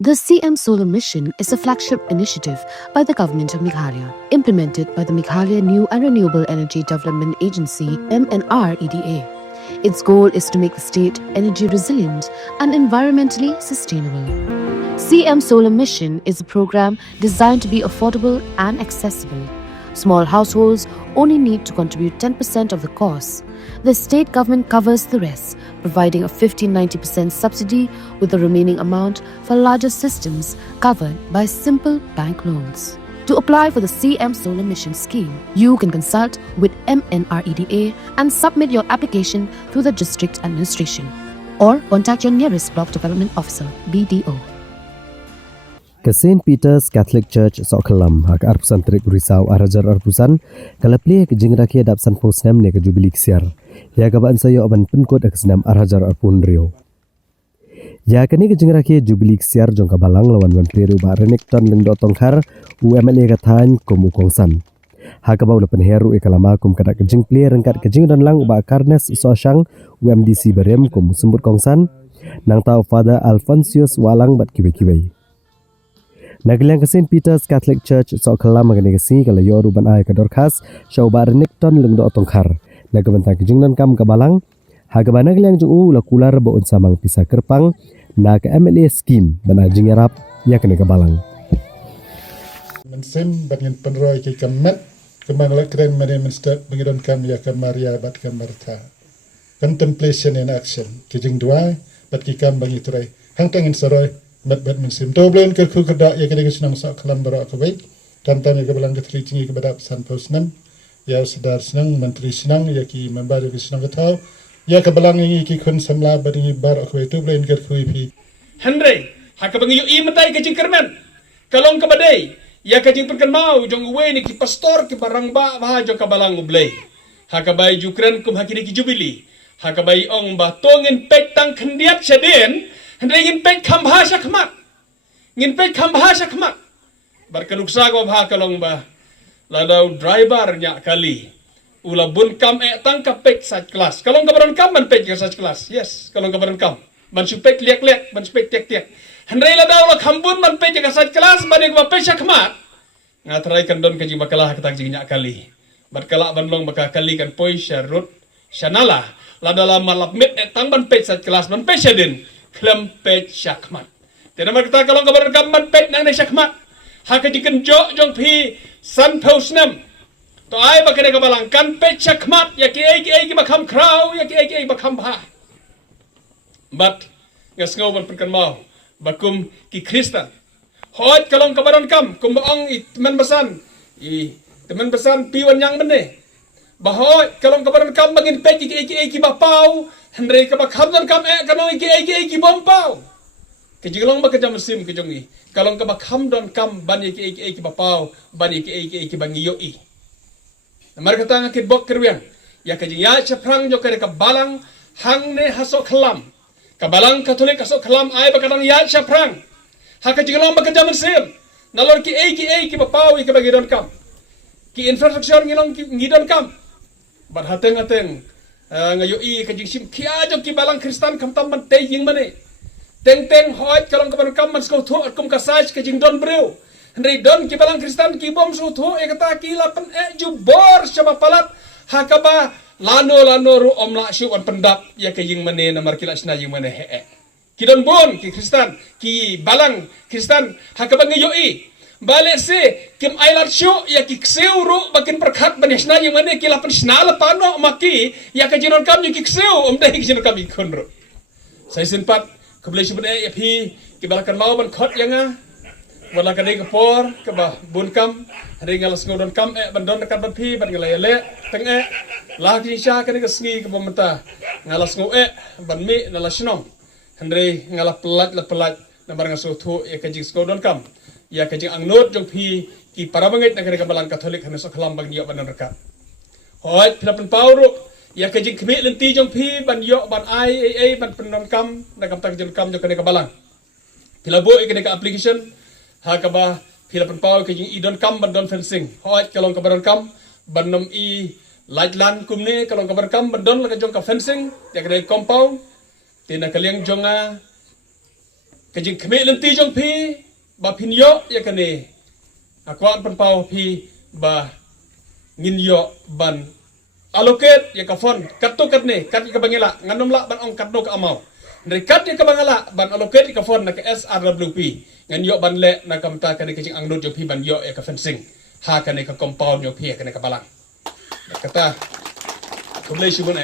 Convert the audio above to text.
The CM Solar Mission is a flagship initiative by the Government of Meghalaya, implemented by the Meghalaya New and Renewable Energy Development Agency (MNREDA). Its goal is to make the state energy resilient and environmentally sustainable. CM Solar Mission is a program designed to be affordable and accessible. Small households only need to contribute 10% of the cost. The state government covers the rest, providing a 50-90% subsidy, with the remaining amount for larger systems covered by simple bank loans. To apply for the CM Solar Mission scheme, you can consult with MNREDA and submit your application through the district administration, or contact your nearest block development officer, BDO. Ke St. Peter's Catholic Church Soklam hak arpusan trik risau arajar arpusan kalapli ke jingraki adap san posnem ne ke jubili ksiar ya gabaan sayo aban penkot ke senam arajar arpun rio ya kini ke jingraki jubili ksiar jong kabalang lawan menteri ruba renekton leng dotong khar UMLA kathan komu kongsan hak bau lepen heru e kalama kum kadak ke jingpli rengkat ke jing dan lang uba karnes sosyang UMDC berem komu sembut kongsan nang tau Father Alphonsius walang bat kiwe-kiwe. Naglang ke St. Peter's Catholic Church Soklam maganegasi kalau yoru ban ai kador khas syauba renekton leng do tongkhar nagabantang kijingnan kam kabalang haga banaglang jung la kular bo unsamang pisa kerpang na ke MLA scheme ban ajing yarap ya kene kabalang mensim bangin penroy ke kamet kemang lakren mane minister bangidon kam ya ke Maria bat ke Martha contemplation in action kijing dua bat ki kam bangi turai hang tangin saroy bat mensim doblen ke ku kedak ya kene senang sak kalam barak ke baik tantan ya kebalang ke tri tingi ke badap san posnem ya sedar senang menteri senang ya ki member ke senang ke tau ya kebalang ini ki kun samla badingi barak ke doblen ke ku pi Henry hak bangi yu matai ke jingkermen kalong ke badai ya ke jing perkan mau jong we ni ki pastor ki barang ba bah jong kabalang ublei hak bai jukren kum hakini ki jubili hak bai ong ba tongin pek tang khendiat seden Henry ngin pek kam bahasa kemak. Ngin pek kam bahasa kemak. Berkenuksa ko bah kalong ba. Ladau driver nya kali. Ula bun kam tangkap pek sat kelas. Kalong kabaran kam ban pek sat kelas. Yes, kalong kabaran kam. Ban supek liak-liak, ban supek tiak-tiak. Henry ladau la kambun ban pek sat kelas ban ko pek kemak. Ngatrai kan don kajing bakalah ketak jing nya kali. Berkala ban long bakal kali kan poi syarut syanala. Ladala malap mit tang ban pek sat kelas ban pek syadin. Klempet syakmat. Tidak mereka kalau kabar gambar pet nang syakmat. Hak diken jong pi san posnem. To ai bakane kabalang kan pet syakmat ya ki ai bakam kraw ya ki ai bakam bah. But ngas ngoban perkan mau bakum ki Kristen. Hot kalau kabaran kam kumbaong teman besan. Teman besan piwan yang mene. Bahoy kalau kabaran kam bagin pet ki bapau. Henry kabakam dan kam kanong iki bompau. Kejiglong ba kajam sim kejongi. Kalong kabakam dan kam ban iki bapau, ban iki bangi yoi. Namar kata ngakit bok kerwiang. Ya kajing ya ceprang jo kare kabalang hang ne hasok kelam. Kabalang Katolik hasok kelam ai ba kadang ya ceprang. Ha kejiglong ba kajam sim. Nalor ki iki bapau iki bagi don kam. Ki infrastruktur ngidon kam. Bat hateng ngayoi kajing sim kia jo ki balang Kristen kam tam man te ying mane teng hoit kalong kaban kam man sko tho kum kasaj kajing don breu Henry don ki balang Kristen ki bom so tho e kata ki lapan ju bor sama palat hakaba lano ru omla shu on pendap ya kajing mane namar kila sna ying mane ki don bon ki Kristen ki balang Kristen hakaba ngayoi balik se kim ailat syu ya ki kseu ru bakin perkhat banisna yang mana ki lapan snala pano maki ya ka jinon kam ki kseu dai ki jinon kam ikon ru sai simpat keblai subne ya phi ki balakan mau ban khot yanga wala ka dei ka por ka ba bun kam ring alas ngodon kam bandon dekat ban phi ban ngalai le teng la ki sha ka ni ka sngi ka bomta ngalas ngo ban mi nala shnong handre ngala pelat nambar ngaso thu ya ka jing skodon kam ya kajing angnot jong pi ki para bangit na kare kabalang Katolik hanes kalam bang yo ban reka hoi pilapan pauro ya kajing kemi lenti jong pi ban yo ban ai ban penon kam na kam tak jong kam jong kare kabalang pilabo ikene ka application ha ka ba pilapan pauro kajing idon kam ban don fencing hoi kalong kabaran kam ban nom i light land kumne kalong kabaran kam ban don la jong ka fencing ya kare compound tina kaliang jonga kajing keme lenti jong pi ba pinyo ya kane akuan penpau pi ba nginyo ban allocate ya ka fon katto katne kat ka bangila nganom la ban ong katno ka amau dari kat ya ka bangala ban allocate ka fon na ka SRWP nganyo ban le na kamta kane kajing angnut jong pi ban yo ya ka fencing ha kane ka compound yo pi kane ka balang kata kulay sibun